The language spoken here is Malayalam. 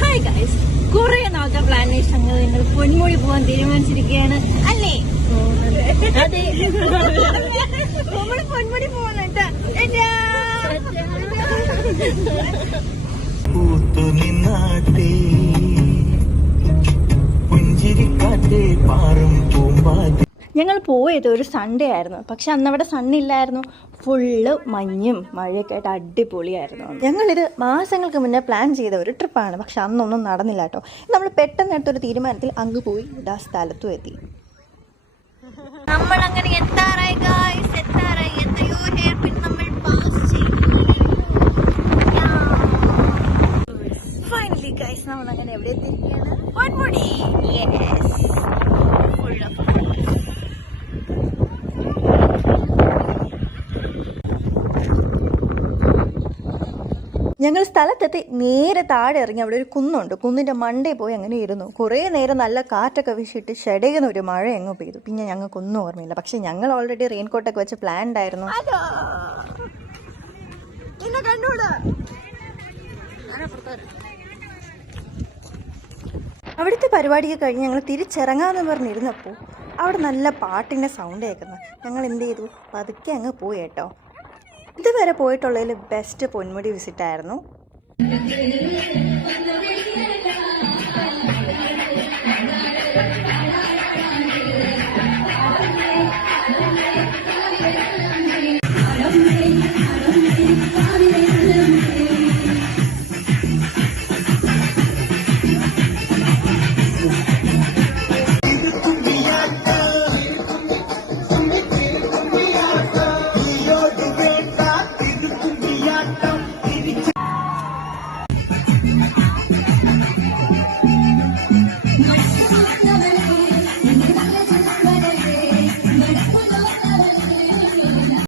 ഹായ് ഗൈസ് കുറെ നാളത്തെ പ്ലാനേഷൻ ഞങ്ങൾ നിങ്ങൾ പൊന്മുടി പോകാൻ തീരുമാനിച്ചിരിക്കുകയാണ്. അല്ലേ? അതെ. നമ്മൾ പൊന്മുടി പോകുന്നുണ്ട് പൂത്തു നിന്നാട്ടേ പുഞ്ചിരിക്കാറ്റേ പാറും പൂമ്പാതി ഞങ്ങൾ പോയത് ഒരു സൺഡേ ആയിരുന്നു. പക്ഷെ അന്നവിടെ സണ്ണില്ലായിരുന്നു ഫുള്ള് മഞ്ഞും മഴയൊക്കെ ആയിട്ട് അടിപൊളിയായിരുന്നു ഞങ്ങളിത് മാസങ്ങൾക്ക് മുന്നേ പ്ലാൻ ചെയ്ത ഒരു ട്രിപ്പാണ് പക്ഷെ അന്നൊന്നും നടന്നില്ല കേട്ടോ. നമ്മൾ പെട്ടെന്ന് എടുത്തൊരു തീരുമാനത്തിൽ അങ്ങ് പോയി ഇതാ സ്ഥലത്തും എത്തി. നമ്മൾ അങ്ങനെ എത്താറായി ഗായ്സ് എത്താറായി. എത്രയോ ഹെയർ പിൻ നമ്മൾ പാസ് ചെയ്തു. ഫൈനലി ഗൈസ് നമ്മൾ അങ്ങനെ എവിടെ എത്തിയിരിക്കുകയാണ്? പൊന്മുടി ഞങ്ങൾ സ്ഥലത്തെത്തി നേരെ താഴെ ഇറങ്ങി അവിടെ ഒരു കുന്നുണ്ട്. കുന്നിന്റെ മണ്ടേ പോയി അങ്ങനെ ഇരുന്നു. കുറേ നേരം നല്ല കാറ്റൊക്കെ വീശിയിട്ട് ഷെടയുന്ന ഒരു മഴ എങ്ങോ പെയ്തു. പിന്നെ ഞങ്ങൾക്കൊന്നും ഓർമ്മയില്ല. പക്ഷെ ഞങ്ങൾ ഓൾറെഡി റെയിൻകോട്ടൊക്കെ വെച്ച് പ്ലാൻഡ് ആയിരുന്നു. അവിടുത്തെ പരിപാടിയൊക്കെ കഴിഞ്ഞ് ഞങ്ങൾ തിരിച്ചിറങ്ങാമെന്ന് പറഞ്ഞിരുന്നപ്പോൾ അവിടെ നല്ല പാട്ടിന്റെ സൗണ്ട് കേൾക്കുന്നത് ഞങ്ങൾ എന്ത് ചെയ്തു? പതുക്കെ അങ്ങ് പോയി കേട്ടോ. ഇതുവരെ പോയിട്ടുള്ളതിൽ ബെസ്റ്റ് പൊന്മുടി വിസിറ്റ് ആയിരുന്നു Thank you.